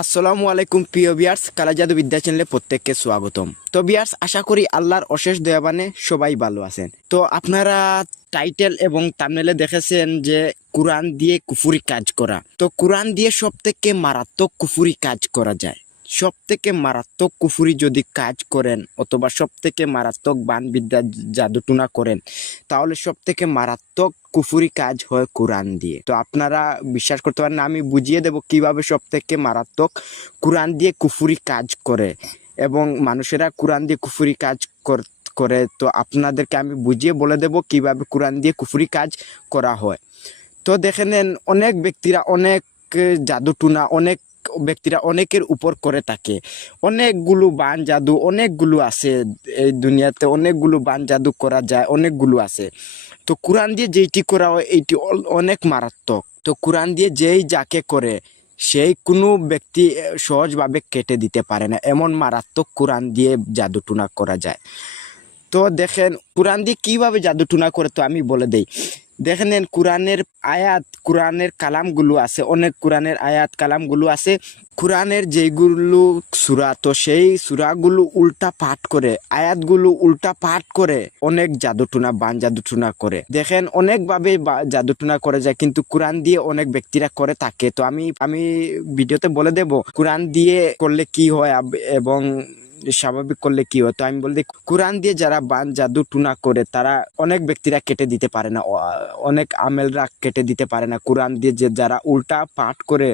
আসসালামু আলাইকুম প্রিয় বিয়ার্স, কালাজাদু বিদ্যা চ্যানেলে প্রত্যেককে স্বাগতম। তো বিয়ার্স, আশা করি আল্লাহর অশেষ দয়াবানে সবাই ভালো আছেন। তো আপনারা টাইটেল এবং তামেলে দেখেছেন যে কোরআন দিয়ে কুফুরি কাজ করা। তো কোরআন দিয়ে সব থেকে মারাত্মক কুফুরি কাজ করা যায়। সব থেকে মারাত্মক কুফুরি যদি কাজ করেন অথবা সব থেকে মারাত্মক বানবিদ্যা জাদুটুনা করেন, তাহলে সব থেকে মারাত্মক কুফুরি কাজ হয় কোরআন দিয়ে। তো আপনারা বিশ্বাস করতে পারেন আমি বুঝিয়ে দেব কীভাবে সব থেকে মারাত্মক কোরআন দিয়ে কুফুরি কাজ করে এবং মানুষেরা কোরআন দিয়ে কুফুরি কাজ কর- তো আপনাদেরকে আমি বুঝিয়ে বলে দেব কীভাবে কোরআন দিয়ে কুফুরি কাজ করা হয়। তো দেখে নেন, অনেক ব্যক্তিরা অনেক জাদুটুনা, অনেক ব্যক্তিরা অনেকের উপর করে থাকে। অনেকগুলো বান জাদু, অনেকগুলো আছে এই দুনিয়াতে, অনেকগুলো বান জাদু করা যায়, অনেকগুলো আছে। তো কোরআন দিয়ে যেইটি করা হয়, এইটি অনেক মারাত্মক। তো কোরআন দিয়ে যেই যাকে করে, সেই কোনো ব্যক্তি সহজভাবে কেটে দিতে পারে না। এমন মারাত্মক কোরআন দিয়ে জাদুটুনা করা যায়। তো দেখেন, কোরআন দিয়ে কীভাবে জাদুটুনা করে, তো আমি বলে দেই। দেখেন নেন, কোরআনের আয়াত, কোরআনের কালামগুলো আছে, অনেক কোরআনের আয়াত, কালামগুলো আছে। কোরআনের যেগুলো সুরা, তো সেই সুরাগুলো উল্টা পাঠ করে, আয়াতগুলো উল্টা পাঠ করে, অনেক জাদুটুনা বান জাদুটুনা করে। দেখেন, অনেকভাবে জাদুটুনা করে যায়, কিন্তু কোরআন দিয়ে অনেক ব্যক্তিরা করে থাকে। তো আমি আমি ভিডিওতে বলে দেব, কোরআন দিয়ে করলে কি হয় এবং স্বাভাবিক করলে কি হয়? তো আমি বলতে কোরআন দিয়ে যারা বান, জাদু, টুনা করে, তারা অনেক ব্যক্তিরা কেটে দিতে পারে না। অনেক আমেলরা কেটে দিতে পারে না। কোরআন দিয়ে যে যারা উল্টা পাঠ করে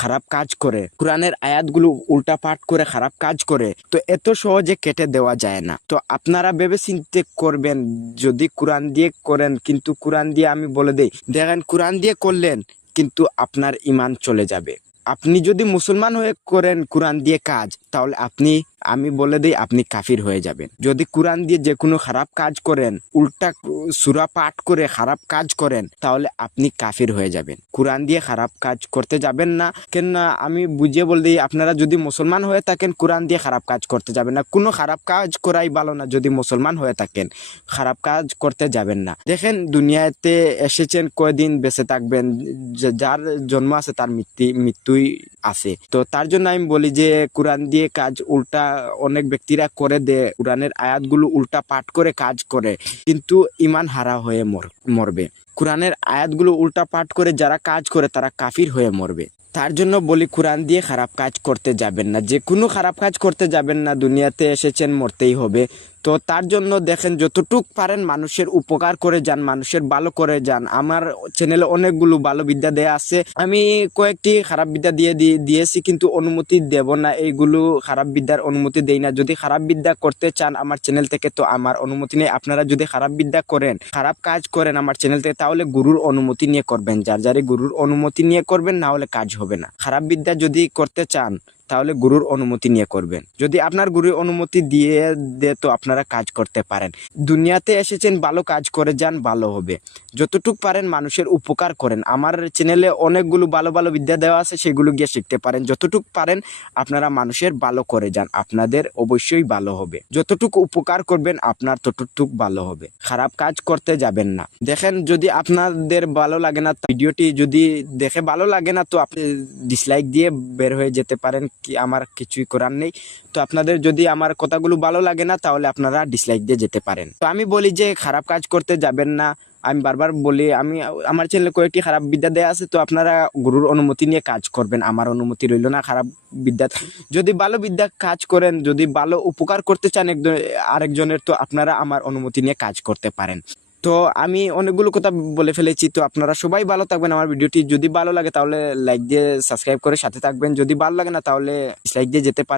খারাপ কাজ করে, কোরআনের আয়াতগুলো উল্টা পাঠ করে খারাপ কাজ করে, তো এত সহজে কেটে দেওয়া যায় না। তো আপনারা ভেবে চিন্তে করবেন, যদি কোরআন দিয়ে করেন, কিন্তু কোরআন দিয়ে আমি বলে দেই, দেখেন কোরআন দিয়ে করলেন, কিন্তু আপনার ইমান চলে যাবে। আপনি যদি মুসলমান হয়ে করেন কোরআন দিয়ে কাজ তাহলে আপনি আমি বলে দিই, আপনি কাফির হয়ে যাবেন। যদি কোরআন দিয়ে যে কোনো খারাপ কাজ করেন, উল্টা সুরা পাঠ করে খারাপ কাজ করেন, তাহলে আপনি কাফির হয়ে যাবেন। কোরআন দিয়ে খারাপ কাজ করতে যাবেন না। কেননা, আমি বুঝিয়ে বলে দিই, আপনারা যদি মুসলমান হয়ে থাকেন, কোরআন দিয়ে খারাপ কাজ করতে যাবেন না। কোনো খারাপ কাজ করাই ভালো না, যদি মুসলমান হয়ে থাকেন। খারাপ কাজ করতে যাবেন না। দেখেন, দুনিয়াতে এসেছেন, কয়দিন বেঁচে থাকবেন যার জন্ম আছে তার মৃত্যু, মৃত্যুই আছে। তো তার জন্য আমি বলি যে, কোরআন দিয়ে কাজ উল্টা অনেক ব্যক্তিরা করে দে, কোরআনের আয়াতগুলো উল্টা পাঠ করে কাজ করে, কিন্তু ইমান হারা হয়ে মর- মরবে। কোরআনের আয়াতগুলো উল্টা পাঠ করে যারা কাজ করে তারা কাফির হয়ে মরবে। তার জন্য বলি, কোরআন দিয়ে খারাপ কাজ করতে যাবেন না। যে কোনো খারাপ কাজ করতে যাবেন না, দুনিয়াতে এসেছেন, মরতেই হবে। তো তার জন্য দেখেন যতটুক পারেন মানুষের উপকার করে যান, মানুষের ভালো করে যান। আমার চ্যানেলে অনেকগুলো ভালো বিদ্যা দেয়া আছে। আমি কয়েকটি খারাপ বিদ্যা দিয়ে দিয়ে- দিয়েছি কিন্তু অনুমতি দেব না। এইগুলো খারাপ বিদ্যার অনুমতি দেই না। যদি খারাপ বিদ্যা করতে চান আমার চ্যানেল থেকে, তো আমার অনুমতি নেই। আপনারা যদি খারাপ বিদ্যা করেন, খারাপ কাজ করেন আমার চ্যানেল থেকে, তাহলে গুরুর অনুমতি নিয়ে করবেন। যার যারে গুরুর অনুমতি নিয়ে করবেন, না হলে কাজ হবে না। খারাপ বিদ্যা যদি করতে চান তাহলে গুরুর অনুমতি নিয়ে করবেন। যদি আপনার গুরুর অনুমতি দিয়ে দে তো আপনারা কাজ করতে পারেন। দুনিয়াতে এসেছেন, ভালো কাজ করে যান, ভালো হবে। যতটুক পারেন মানুষের উপকার করেন। আমার চ্যানেলে অনেকগুলো ভালো ভালো বিদ্যা দেওয়া আছে, সেগুলো গিয়ে শিখতে পারেন। যতটুক পারেন আপনারা মানুষের ভালো করে যান। আপনাদের অবশ্যই ভালো হবে। যতটুকু উপকার করবেন, আপনার ততটুক ভালো হবে। খারাপ কাজ করতে যাবেন না। দেখেন, যদি আপনাদের ভালো লাগে না ভিডিওটি যদি দেখে ভালো লাগে না, তো আপনি ডিসলাইক দিয়ে বের হয়ে যেতে পারেন। কি আমার কিছুই করার নেই। তো আপনাদের যদি আমার কথাগুলো ভালো লাগে না, তাহলে আপনারা ডিসলাইক দিয়ে যেতে পারেন। তো আমি বলি যে, খারাপ কাজ করতে যাবেন না। আমি বারবার বলি, আমি, আমার চ্যানেলে কয়েকটি খারাপ বিদ্যা দেওয়া আছে, তো আপনারা গুরুর অনুমতি নিয়ে কাজ করবেন। আমার অনুমতি রইল না খারাপ বিদ্যা। যদি ভালো বিদ্যা কাজ করেন, যদি ভালো উপকার করতে চান একজন আরেকজনের, তো আপনারা আমার অনুমতি নিয়ে কাজ করতে পারেন। তো আমি অনেকগুলো কথা বলে ফেলেছি, তো আপনারা সবাই ভালো থাকবেন আমার ভিডিওটি। যদি ভালো লাগে তাহলে লাইক দিয়ে সাবস্ক্রাইব করে সাথে থাকবেন। যদি ভালো লাগে না তাহলে লাইক দিয়ে যেতে পারেন।